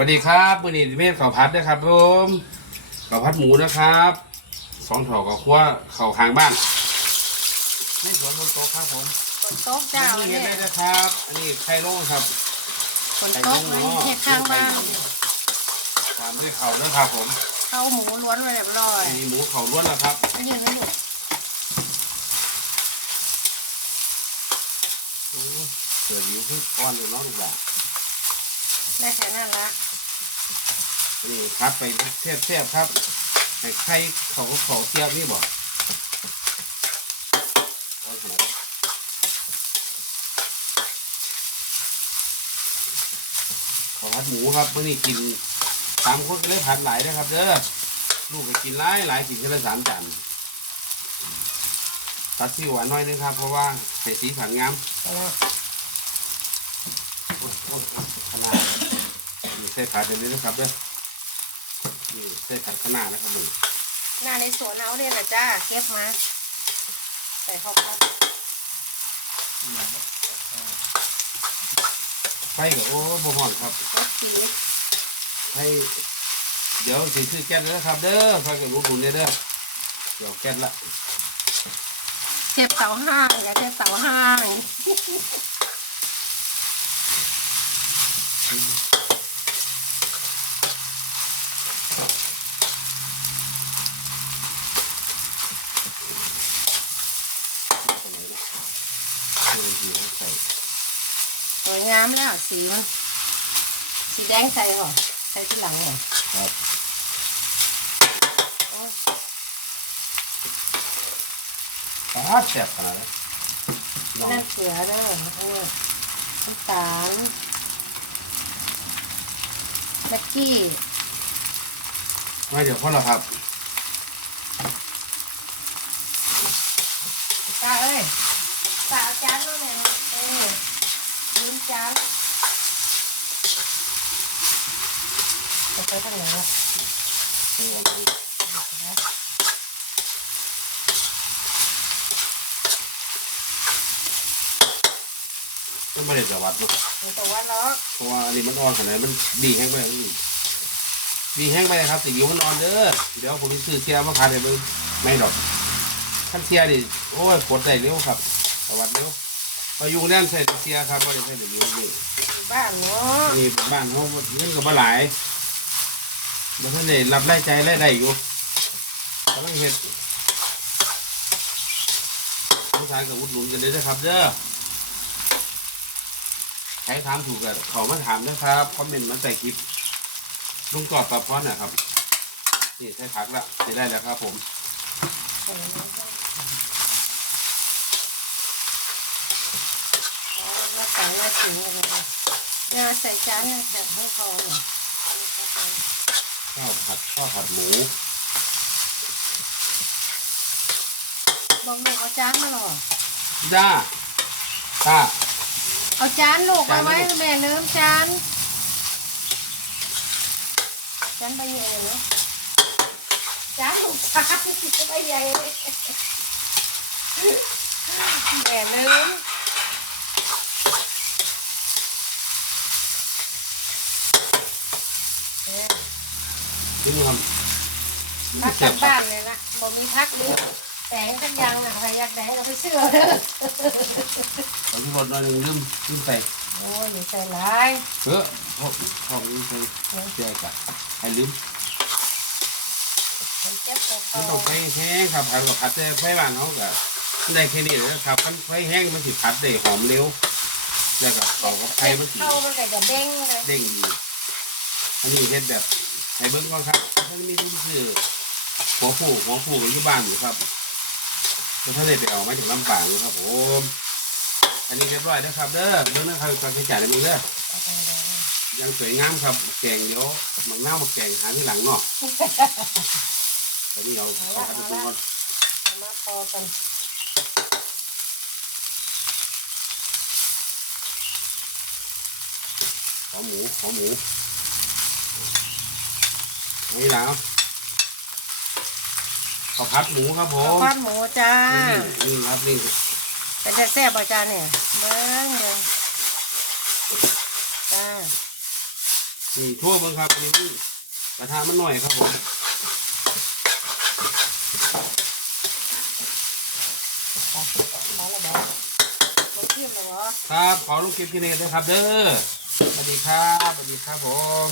สวัสดีครับวันนี้เมฆข้าวพัดนะครับผมข้าวพัดหมูนะครับสองถอกกับขั้วข้าวหางบ้านนี่สวนบนโต๊ะครับผมฝนตกเจ้านี่เนี่เห็นยได้นะครับ อันนี้ไข่โล่ครับฝนตกเลยเฮ็ดข้างบ้านตามด้วยข้าวนะครับผมเข้าหมูล้วนไว้เรียบร้อยอันนี้หมูข้าวล้วนแล้วครับอันนี้ไม่ลูกโอ้เกิดอยู่ขึ้นอ่อนเลยเนาะลูกหลานได้แค่นั้นละอั นนี้ครับไปเทียบเทียบครับให้ไข่เขาเขาเทียบนี่บอกโอ้โหข้าวผัดหมูครับเมื่อนี้กินสามคนก็เลยผัดหลายนะครับเด้อลูกก็กินหลายหลายกินแค่ละสามจานตัดซีอิ๊วหวานน้อยนึงครับ เพราะว่าให้สีสันงามเอาละโอ้ยโอ้ยขนาดใส่ผัดเลยนะครับเด้อ นี่ใส่ผัดขนาดนะครับมึงหน้าในสวนเอาเนี่ยแหละจ้าเก็บมาใส่ข้าวผัดไฟกับโอ้บ่ฮ้อนครับรสสีให้เดี๋ยวสิซื้อแก๊สแล้วนะครับ เด้อไฟกับรูดุนเนี่ยเด้อเดี๋ยวแก๊สละเก็บเสาห้างอย่าเก็บเสาห้าง ตรงไหนนะเออดีนะใส่สวยงามแล้วสีมันสีแดงใส่หรอใส่ที่หลังหรอครับโอ้ยปลาแซ่บขนาดนั้นลองนั่นเสือเด้อเออน้ำตาลแม็กกี้ไม่เดี๋ยวพ่อเราครับ ตา เอ้ยตาเอาจานมาแม่นะเออยืมจานจะไปทางไหนล่ะเอาลองดูก็ไม่ได้จะวัดเนาะมันตัวว่าล็อกเพราะว่าอันนี้มันอ่อนขนาดไหนมันดีแห้งไปแล้วนี่ดีแห้งไปเลยครับสิอยู่มันอ่อนเด้อเดี๋ยวผมจะซื้อเสียมาพาเดี๋ยวมึงไม่ดอก ขั้นเสียดิโอ้ยกดได้เร็วครับสวัสดีเร็วพออยู่แน่นใส่เสียครับก็ได้ใส่เดี๋ยวนี้อยู่บ้านเนาะนี่บ้านเขาเงินก็บ่หลายบ่ทันได้รับรายใจรายได้อยู่กำลังเฮ็ดทุกทางกับอุดหนุนกันเลยนะครับ เด้อใครถามถูกก็เขามาถามนะครับคอมเมนต์มาใส่คลิปลุงกอดปรับพรนะครับนี่ใช้ผักละใช้ได้แล้วครับผม เอามาใส่หน้า ถึงกันเลยเนี่ยใส่จานเนี่ยแบบให้พอหน่อยข้าวผัดข้าวผัดหมูบอกลูกเอาจานมาหรอจ้าจ้าเอาจานลูกจาไว้แม่ลืมจานจานใบใหญ่เนาะจานลูกจานใบใหญ่แม่ลืมเออ ที่นี่ครับพักเสีกยลับบครับ้าบนเลยนะบ่มีพักนี้แตงกันยังอะใครอยากแตงเอาไปเชื่อเด้อตอนที่รถเราหนึ่งลืมลืมใส่โอ้ยอย่าใส่หลายเออพ่อพ่อลืมใส่เสียกะให้ลืมมันเจ็บตัวมันคต้อองไฟแห้งครับผัดกับผัดแต่ไฟบ้านเขาก็ได้แค่นี้เลยครับมันไฟแห้งมันสิผัดได้หอมเร็วแล้วก็เขากับไฟมันสิเข้ามันก็จะเด้งเลยเด้งดีอันนี้เฮ็ดแบบ ให้เบิ้งก่อนครับถ้ามีทุนซื้อหัวผูกหัวผูกอยู่บ้านอยู่ครับแล้วถ้าได้ไปเอามาจากลำปางอยู่ครับผมอันนี้เรียบร้อยแล้วครับเด้อเบิ้งนะครับการใช้จ่ายในมือเด้อเอาไปเลยยังสวยงามครับ แกงเดี๋ยวมังน้ามาแกงหาที่หลังเนาะตอนนี้เราขอคัดดูก่อนเอามาพอกันขอหมูขอหมู นี่แล้วข้าวผัดหมูครับผข้าวมผัดหมูจ้านี่นี่ครับนี่เป็นแต่แซ่บบ่จ้าเนี่ยเบิ้งเลยจ้านี่ทั่วเบิ่งครับอันนี้มันกระทะมันหน่อยครับผมมาแล้วบอโอเคแล้วบอครับขอลงคลิปที่นี่ด้วยครับ เด้อสวัสดีครับสวัสดีครับผม